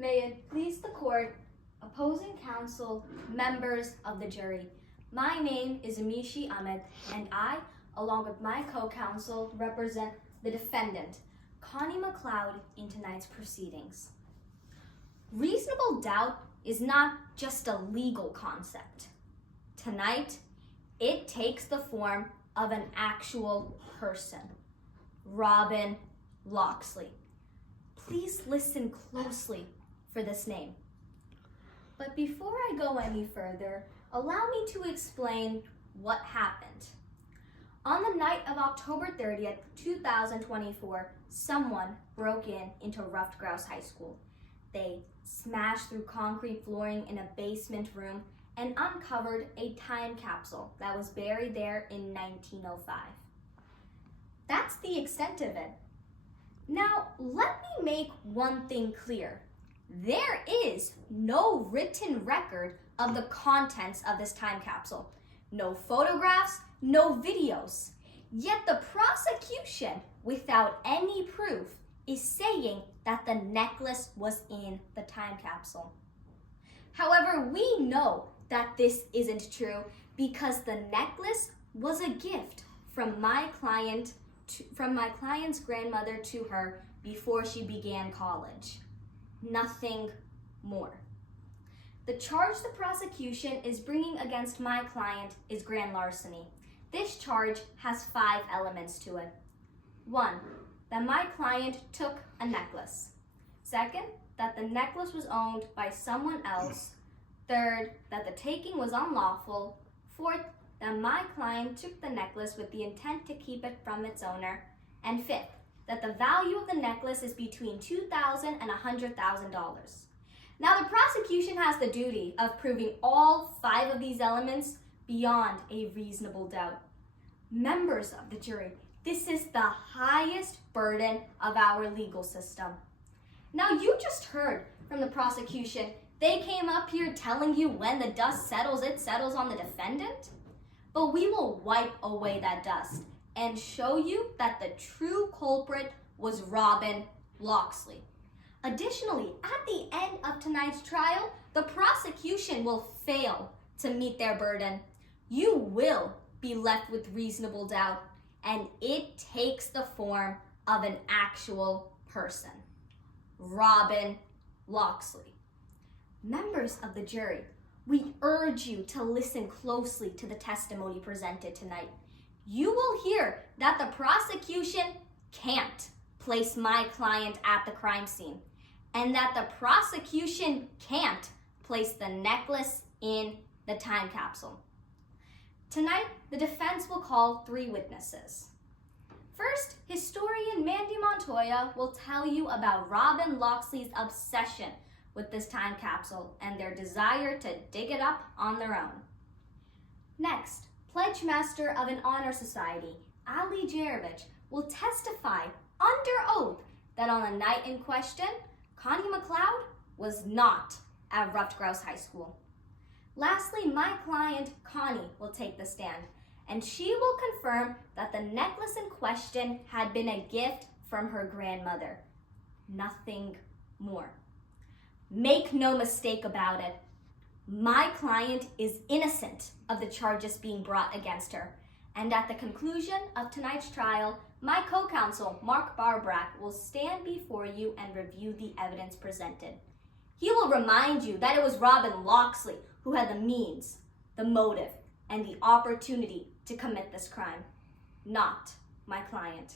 May it please the court, opposing counsel, members of the jury. My name is Amishi Ahmed, and I, along with my co-counsel, represent the defendant, Connie McLeod, in tonight's proceedings. Reasonable doubt is not just a legal concept. Tonight, it takes the form of an actual person, Robin Locksley. Please listen closely for this name. But before I go any further, allow me to explain what happened. On the night of October 30th, 2024, someone broke into Ruffed Grouse High School. They smashed through concrete flooring in a basement room and uncovered a time capsule that was buried there in 1905. That's the extent of it. Now, let me make one thing clear. There is no written record of the contents of this time capsule. No photographs, no videos. Yet the prosecution, without any proof, is saying that the necklace was in the time capsule. However, we know that this isn't true because the necklace was a gift from my client's grandmother to her before she began college. Nothing more. The charge the prosecution is bringing against my client is grand larceny. This charge has 5 elements to it. 1, that my client took a necklace. 2nd, that the necklace was owned by someone else. 3rd, that the taking was unlawful. 4th, that my client took the necklace with the intent to keep it from its owner. And 5th, that the value of the necklace is between $2,000 and $100,000. Now, the prosecution has the duty of proving all 5 of these elements beyond a reasonable doubt. Members of the jury, this is the highest burden of our legal system. Now, you just heard from the prosecution. They came up here telling you when the dust settles, it settles on the defendant. But we will wipe away that dust and show you that the true culprit was Robin Locksley. Additionally, at the end of tonight's trial, the prosecution will fail to meet their burden. You will be left with reasonable doubt, and it takes the form of an actual person, Robin Locksley. Members of the jury, we urge you to listen closely to the testimony presented tonight. You will hear that the prosecution can't place my client at the crime scene, and that the prosecution can't place the necklace in the time capsule. Tonight, the defense will call 3 witnesses. First, historian Mandy Montoya will tell you about Robin Locksley's obsession with this time capsule and their desire to dig it up on their own. Next, Pledge Master of an Honor Society, Ali Jarovich, will testify under oath that on the night in question, Connie McLeod was not at Ruffed Grouse High School. Lastly, my client, Connie, will take the stand, and she will confirm that the necklace in question had been a gift from her grandmother. Nothing more. Make no mistake about it. My client is innocent of the charges being brought against her, and at the conclusion of tonight's trial, my co-counsel, Mark Barbrack, will stand before you and review the evidence presented. He will remind you that it was Robin Locksley who had the means, the motive, and the opportunity to commit this crime, not my client.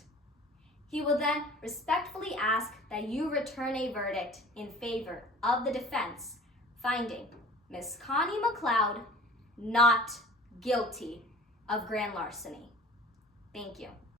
He will then respectfully ask that you return a verdict in favor of the defense, finding Miss Connie McLeod not guilty of grand larceny. Thank you.